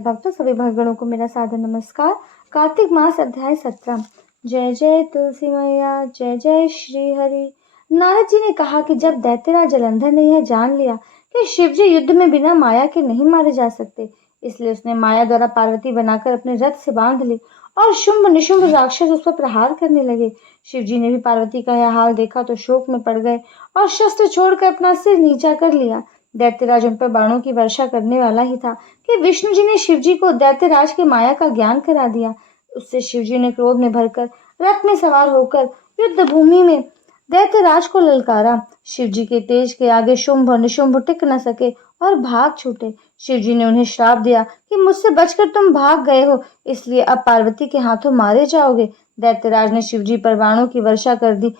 भक्तों सभी भक्तगणों को मेरा सादर नमस्कार। कार्तिक मास अध्याय 17। जय जय तुलसी मैया, जय जय श्री हरि। नारद जी ने कहा कि जब दैत्यराज जलंधर ने यह जान लिया कि शिवजी युद्ध में बिना माया के नहीं मारे जा सकते, इसलिए उसने माया द्वारा पार्वती बनाकर अपने रथ से बांध ली और शुंभ निशुंभ राक्षस उस पर प्रहार करने लगे। शिवजी ने भी पार्वती का यह हाल देखा तो शोक में पड़ गए और शस्त्र छोड़कर अपना सिर नीचा कर लिया। दैत्यराज उन पर बाणों की वर्षा करने वाला ही था कि विष्णु जी ने शिवजी को दैत्यराज के माया का ज्ञान करा दिया। उससे शिवजी ने क्रोध में भरकर रथ में सवार होकर युद्ध भूमि में दैत्यराज को ललकारा। शिवजी के तेज के आगे शुंभ और निशुंभ टिक न सके और भाग छूटे। शिवजी ने उन्हें श्राप दिया कि मुझसे बचकर तुम भाग गए हो, इसलिए अब पार्वती के हाथों मारे जाओगे। दैत्यराज ने शिवजी पर बाणों की वर्षा कर दी।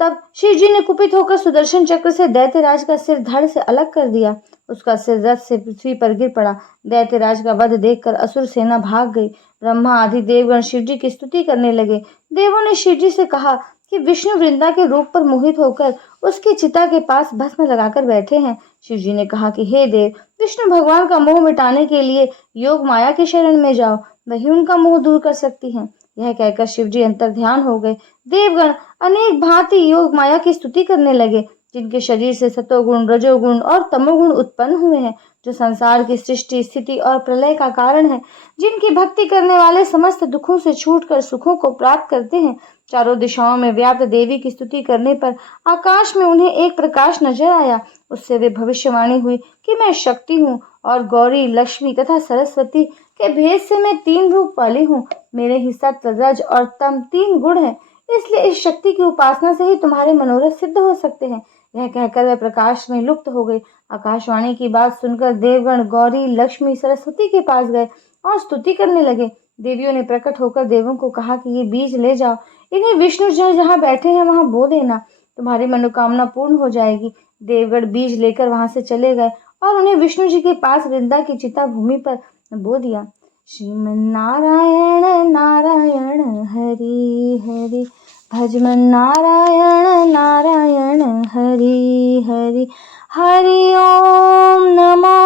तब शिवजी ने कुपित होकर सुदर्शन चक्र से दैत्यराज का सिर धड़ से अलग कर दिया। उसका सिर रथ से पृथ्वी पर गिर पड़ा। दैत्यराज का वध देखकर असुर सेना भाग गई। ब्रह्मा आदि देवगण शिवजी की स्तुति करने लगे। देवों ने शिवजी से कहा कि विष्णु वृंदा के रूप पर मोहित होकर उसकी चिता के पास भस्म लगाकर बैठे हैं। शिवजी ने कहा कि हे देव, विष्णु भगवान का मोह मिटाने के लिए योग माया के शरण में जाओ, वही उनका मोह दूर कर सकती है। यह कहकर शिवजी अंतर ध्यान हो गए। देवगण अनेक भांति योग माया की स्तुति करने लगे, जिनके शरीर से सतोगुण, रजोगुण और तमोगुण उत्पन्न हुए हैं, जो संसार की सृष्टि, स्थिति और प्रलय का कारण है, जिनकी भक्ति करने वाले समस्त दुखों से छूटकर सुखों को प्राप्त करते हैं। चारों दिशाओं में व्याप्त देवी की स्तुति करने पर आकाश में उन्हें एक प्रकाश नजर आया। उससे वे भविष्यवाणी हुई कि मैं शक्ति हूँ और गौरी, लक्ष्मी तथा सरस्वती के भेद से मैं 3 रूप वाली हूँ। मेरे ही सत्व, रज और तम 3 गुण हैं, इसलिए इस शक्ति की उपासना से ही तुम्हारे मनोरथ सिद्ध हो सकते हैं। यह कहकर वह प्रकाश में लुप्त हो गई। आकाशवाणी की बात सुनकर देवगण गौरी, लक्ष्मी, सरस्वती के पास गए और स्तुति करने लगे। देवियों ने प्रकट होकर देवों को कहा कि ये बीज ले जाओ, इन्हें विष्णु जहाँ बैठे हैं वहां बो देना, तुम्हारी मनोकामना पूर्ण हो जाएगी। देवगण बीज लेकर वहां से चले गए और उन्हें विष्णु जी के पास वृंदा की चिता भूमि पर बो दिया। श्रीमन्नारायण नारायण हरि हरि, भजमन नारायण नारायण हरि हरि, हरि ओम नमो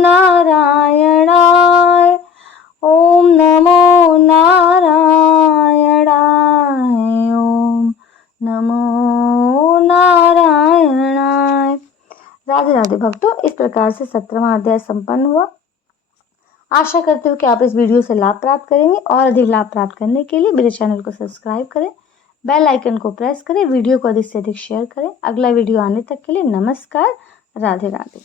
नारायणाय, ओम नमो नारायणाय, ओम नमो नारायणाय। राधे राधे भक्तों, इस प्रकार से 17वां अध्याय संपन्न हुआ। आशा करती हूँ कि आप इस वीडियो से लाभ प्राप्त करेंगे और अधिक लाभ प्राप्त करने के लिए मेरे चैनल को सब्सक्राइब करें, बेल आइकन को प्रेस करें, वीडियो को अधिक से अधिक शेयर करें। अगला वीडियो आने तक के लिए नमस्कार, राधे राधे।